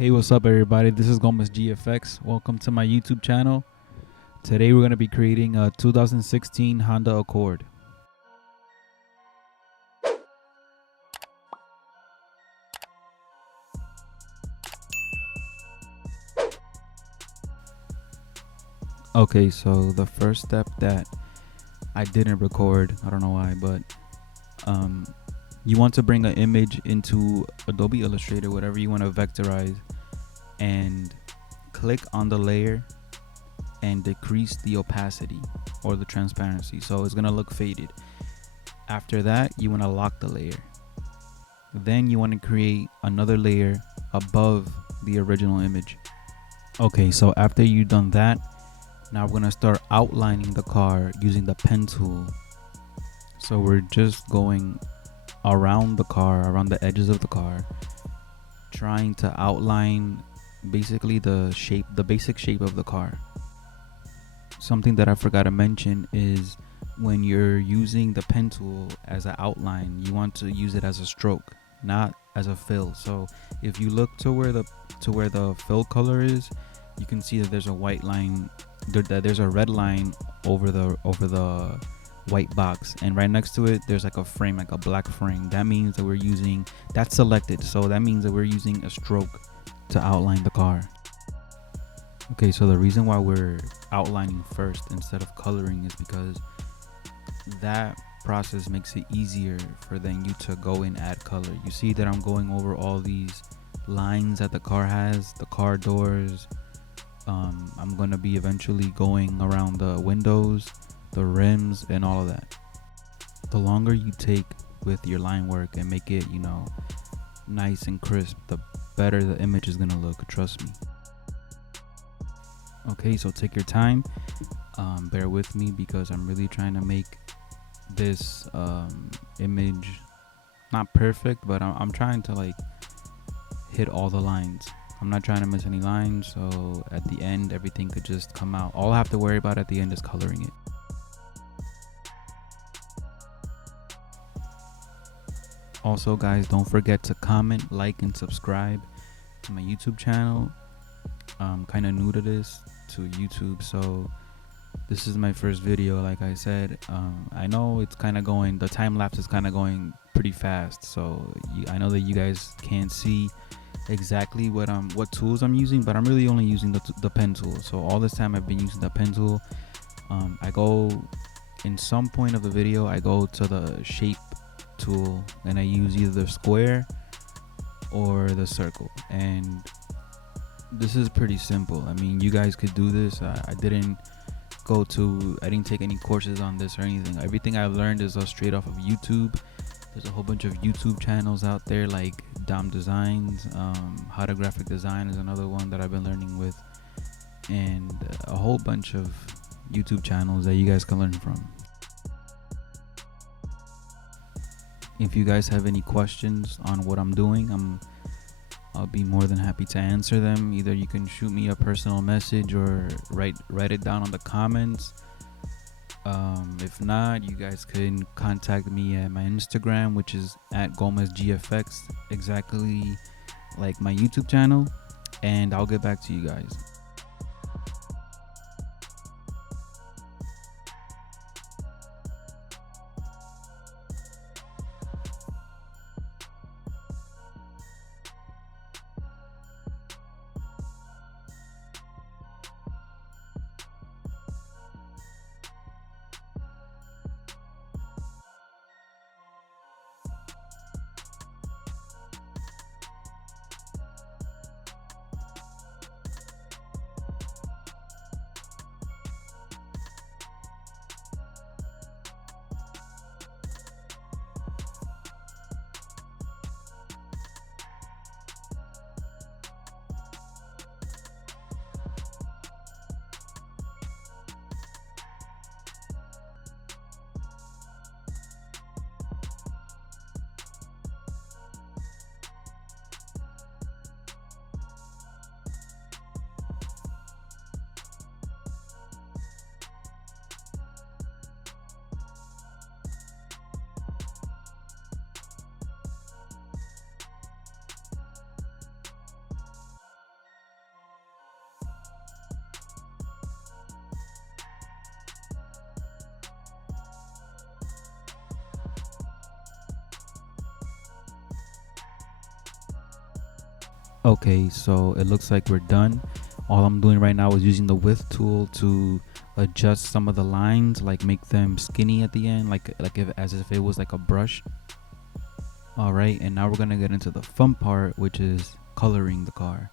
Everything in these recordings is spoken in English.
Hey, what's up, everybody? This is Gomez GFX. Welcome to my YouTube channel. Today, we're going to be creating a 2016 Honda Accord. Okay, so the first step that I didn't record, I don't know why, but you want to bring an image into Adobe Illustrator, whatever you want to vectorize, and click on the layer and decrease the opacity or the transparency, so it's gonna look faded. After that, you want to lock the layer. Then you want to create another layer above the original image. Okay, so after you've done that, now we're gonna start outlining the car using the pen tool. So we're just going around the car, around the edges of the car, trying to outline basically the basic shape of the car. Something that I forgot to mention is when you're using the pen tool as an outline, you want to use it as a stroke, not as a fill. So if you look to where the fill color is, you can see that there's a white line, there's a red line over the white box, and right next to it there's like a frame, like a black frame. That means that we're using that's selected, so that means that we're using a stroke to outline the car. Okay, so the reason why we're outlining first instead of coloring is because that process makes it easier for then you to go and add color. You see that I'm going over all these lines that the car has, the car doors. I'm gonna be eventually going around the windows, the rims, and all of that. The longer you take with your line work and make it, nice and crisp, the better the image is gonna look, trust me. Okay, so take your time, bear with me because I'm really trying to make this image not perfect, but I'm trying to hit all the lines. I'm not trying to miss any lines, so at the end everything could just come out. All I have to worry about at the end is coloring it. Also, guys, don't forget to comment, like, and subscribe to my YouTube channel. I'm kind of new to YouTube, so this is my first video. Like I said, I know it's kind of going, the time lapse is kind of going pretty fast, so I know that you guys can't see exactly what tools I'm using, but I'm really only using the pen tool. So all this time I've been using the pen tool. I go in some point of the video, I go to the shape tool and I use either the square or the circle, and this is pretty simple. I mean, you guys could do this. I didn't take any courses on this or anything. Everything I've learned is straight off of YouTube. There's a whole bunch of YouTube channels out there like Dom Designs, How to Graphic Design is another one that I've been learning with, and a whole bunch of YouTube channels that you guys can learn from. If you guys have any questions on what I'm doing, I'll be more than happy to answer them. Either you can shoot me a personal message or write it down on the comments. If not, you guys can contact me at my Instagram, which is at GomezGFX, exactly like my YouTube channel, and I'll get back to you guys. Okay, so it looks like we're done. All I'm doing right now is using the width tool to adjust some of the lines, like make them skinny at the end, like if as if it was like a brush. All right, and now we're gonna get into the fun part, which is coloring the car.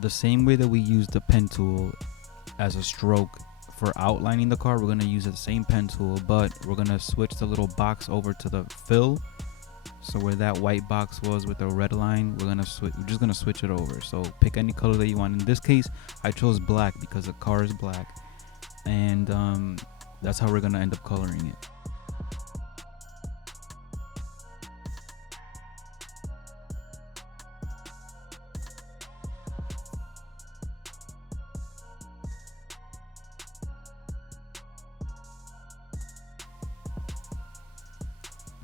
The same way that we use the pen tool as a stroke for outlining the car, we're gonna use the same pen tool, but we're gonna switch the little box over to the fill. So where that white box was with the red line, we're just gonna switch it over. So pick any color that you want. In this case, I chose black because the car is black, and that's how we're gonna end up coloring it.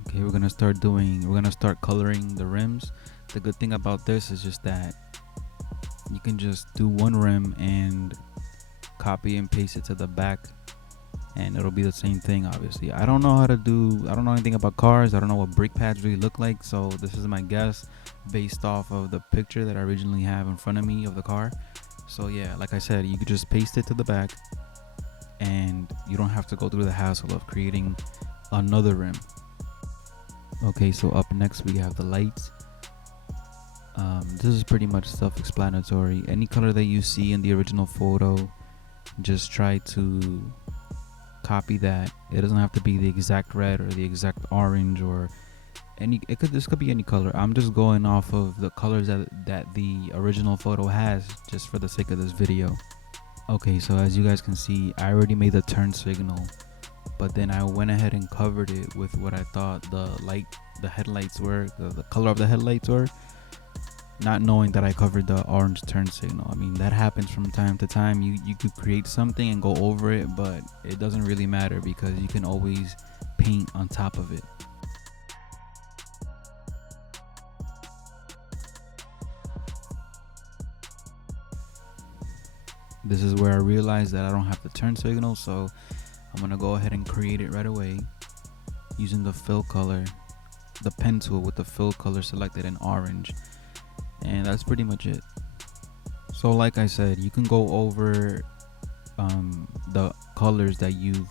Okay, we're gonna start coloring the rims. The good thing about this is just that you can just do one rim and copy and paste it to the back, and it'll be the same thing. Obviously, I don't know anything about cars. I don't know what brake pads really look like, so this is my guess based off of the picture that I originally have in front of me of the car. So yeah, like I said, you could just paste it to the back, and you don't have to go through the hassle of creating another rim. Okay, so up next we have the lights. This is pretty much self-explanatory. Any color that you see in the original photo, just try to copy that. It doesn't have to be the exact red or the exact orange or any. This could be any color. I'm just going off of the colors that the original photo has, just for the sake of this video. Okay, so as you guys can see, I already made the turn signal, but then I went ahead and covered it with what I thought the headlights were, the color of the headlights were, not knowing that I covered the orange turn signal. I mean, that happens from time to time. You could create something and go over it, but it doesn't really matter because you can always paint on top of it. This is where I realized that I don't have the turn signal, so I'm gonna go ahead and create it right away using the fill color, the pen tool with the fill color selected in orange. And that's pretty much it. So like I said, you can go over the colors that you've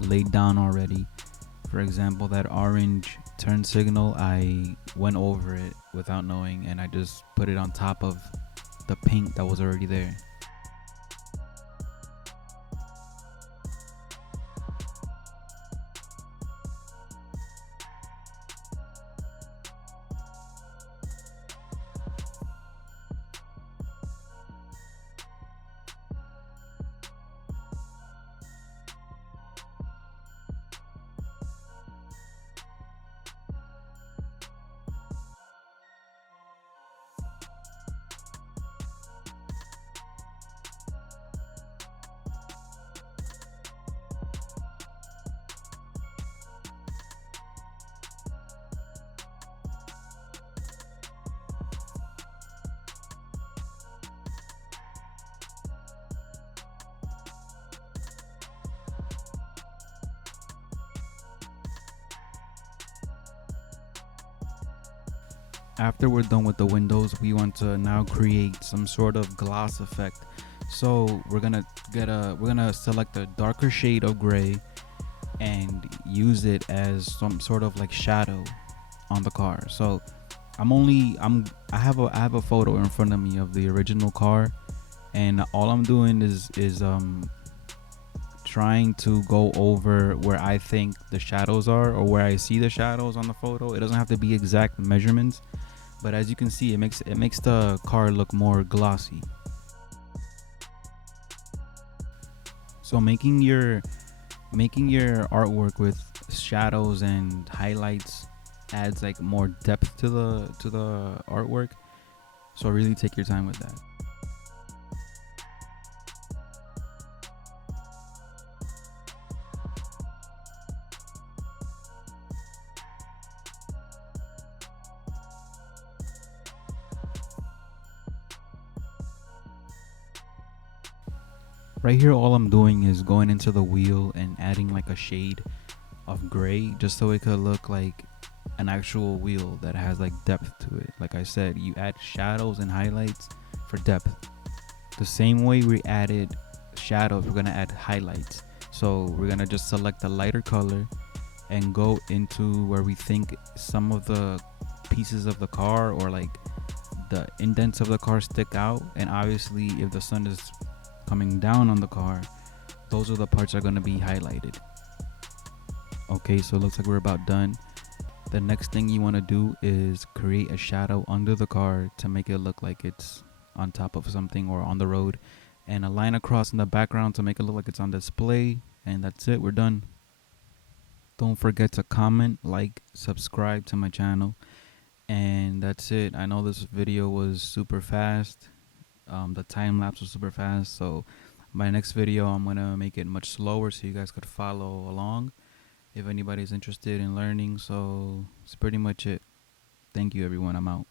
laid down already. For example, that orange turn signal, I went over it without knowing, and I just put it on top of the paint that was already there. After we're done with the windows, we want to now create some sort of gloss effect. So we're gonna select a darker shade of gray and use it as some sort of like shadow on the car. So I have a photo in front of me of the original car, and all I'm doing is trying to go over where I think the shadows are or where I see the shadows on the photo. It doesn't have to be exact measurements, but as you can see, it makes the car look more glossy. So making your artwork with shadows and highlights adds like more depth to the artwork. So really take your time with that. Right here, all I'm doing is going into the wheel and adding like a shade of gray just so it could look like an actual wheel that has like depth to it. Like I said, you add shadows and highlights for depth. The same way we added shadows, we're gonna add highlights. So we're gonna just select a lighter color and go into where we think some of the pieces of the car or like the indents of the car stick out. And obviously, if the sun is coming down on the car, those are the parts that are going to be highlighted. Okay, so it looks like we're about done. The next thing you want to do is create a shadow under the car to make it look like it's on top of something or on the road, and a line across in the background to make it look like it's on display. And that's it, we're done. Don't forget to comment, like, subscribe to my channel, and that's it. I know this video was super fast. The time lapse was super fast, so my next video I'm gonna make it much slower so you guys could follow along if anybody's interested in learning. So it's pretty much it. Thank you, everyone. I'm out.